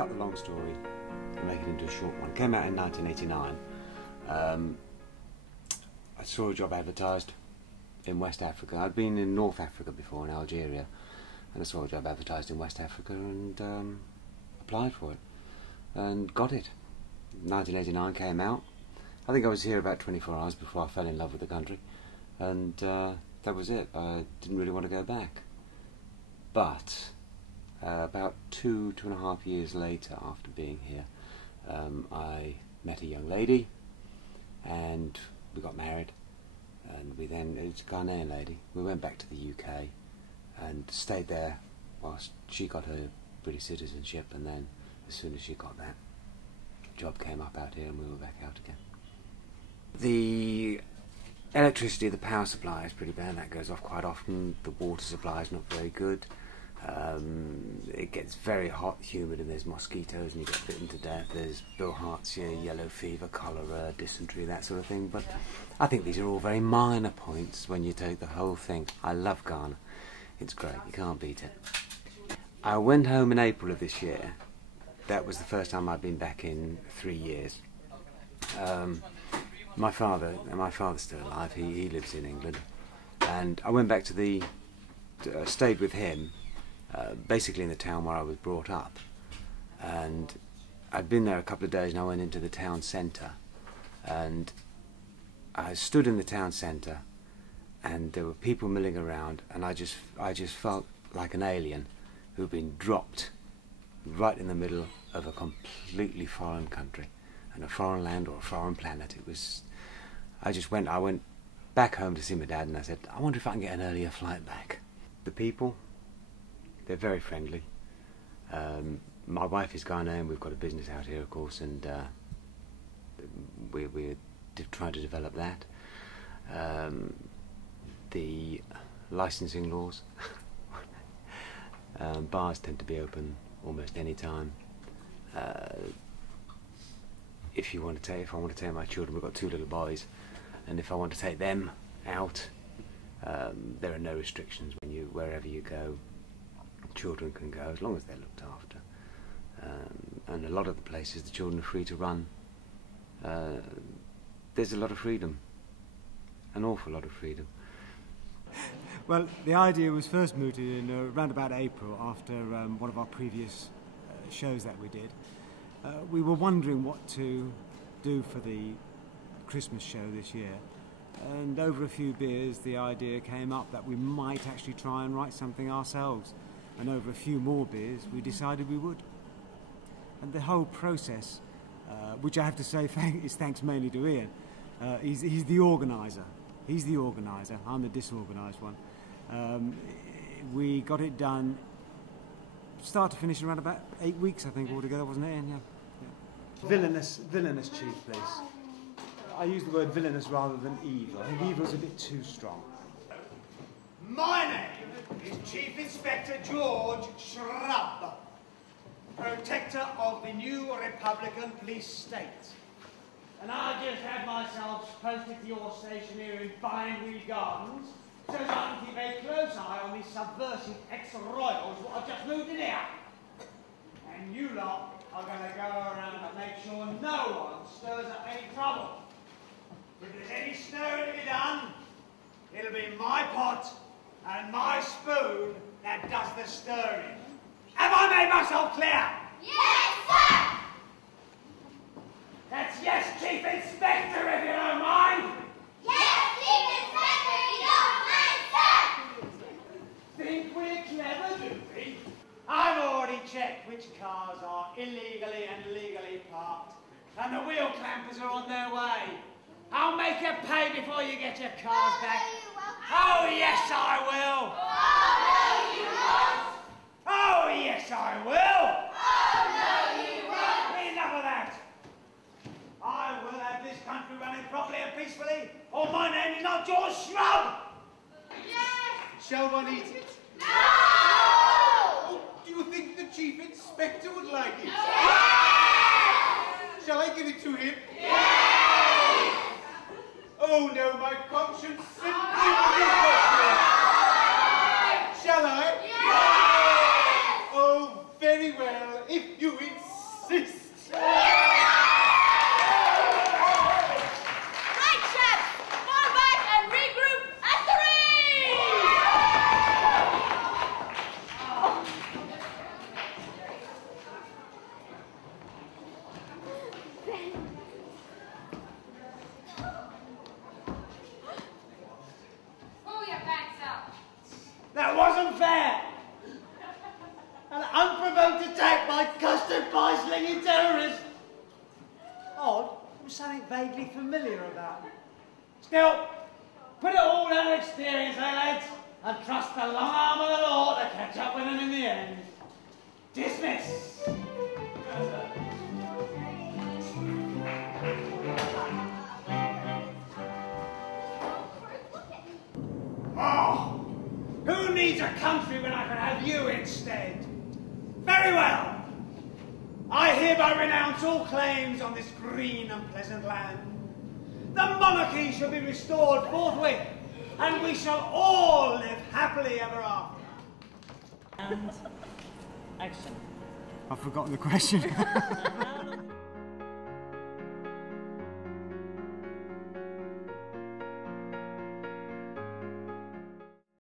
cut the long story and make it into a short one. It came out in 1989. I saw a job advertised in West Africa. I'd been in North Africa before, in Algeria, and I saw a job advertised in West Africa and applied for it and got it. 1989 came out. I think I was here about 24 hours before I fell in love with the country, and that was it. I didn't really want to go back. But about 2.5 years later, after being here, I met a young lady and we got married, and we then, it was a Ghanaian lady, we went back to the UK and stayed there whilst she got her British citizenship, and then as soon as she got that, the job came up out here and we were back out again. The electricity, the power supply is pretty bad. That goes off quite often. The water supply is not very good. It gets very hot, humid, and there's mosquitoes and you get bitten to death. There's bilharzia, yellow fever, cholera, dysentery, that sort of thing. But I think these are all very minor points when you take the whole thing. I love Ghana. It's great. You can't beat it. I went home in April of this year. That was the first time I'd been back in 3 years. My father's still alive. He lives in England, and I went back to stayed with him, basically in the town where I was brought up, and I'd been there a couple of days, and I went into the town centre, and I stood in the town centre, and there were people milling around, and I just felt like an alien who'd been dropped right in the middle of a completely foreign country and a foreign land or a foreign planet. It was, I went back home to see my dad, and I said, I wonder if I can get an earlier flight back. The people, they're very friendly. My wife is Ghanaian. We've got a business out here, of course, and we're trying to develop that. The licensing laws, bars tend to be open almost any time. If I want to take my children, we've got 2 little boys, and if I want to take them out, there are no restrictions. Wherever you go, children can go as long as they're looked after. And a lot of the places, the children are free to run. There's a lot of freedom, an awful lot of freedom. Well, the idea was first mooted in around about April, after one of our previous shows that we did. We were wondering what to do for the Christmas show this year, and over a few beers the idea came up that we might actually try and write something ourselves, and over a few more beers we decided we would. And the whole process, which I have to say is thanks mainly to Ian, he's the organiser. He's the organiser, I'm the disorganised one. We got it done start to finish around about 8 weeks, I think, altogether, wasn't it, Ian? Yeah. Villainous chief, please. I use the word villainous rather than evil. I think evil's a bit too strong. My name is Chief Inspector George Shrub, protector of the new Republican police state. And I just had myself posted to your station here in Bindweed Gardens so that I can keep a close eye on these subversive ex-royals who have just moved in here. And you lot are going to go around and make sure no one stirs up any trouble. If there's any stirring to be done, it'll be my pot and my spoon that does the stirring. Have I made myself clear? Yes, sir! That's yes, Chief Inspector, if you don't mind. Yes, Chief Inspector, if you don't mind, sir! Think we're clever, do we? I've already checked which cars are illegally and legally parked, and the wheel clampers are on their way. I'll make you pay before you get your cars back. Oh, yes, I will. Oh, no, you won't. Oh, yes, I will. Oh, no, you won't. Enough of that. I will have this country running properly and peacefully, or my name is not George Shrub. Yes. Shall one eat it? No! Oh, do you think the Chief Inspector would like it? Yes! Shall I give it to him? Yes! Oh no, my conscience simply wouldn't let me. Shall I? Yes! Oh, very well, if you insist. Still, put it all down to experience, eh, lads? And trust the long arm of the law to catch up with them in the end. Dismiss! Oh! Who needs a country when I can have you instead? Very well! I hereby renounce all claims on this green and pleasant land. The monarchy shall be restored forthwith, and we shall all live happily ever after. And action. I've forgotten the question.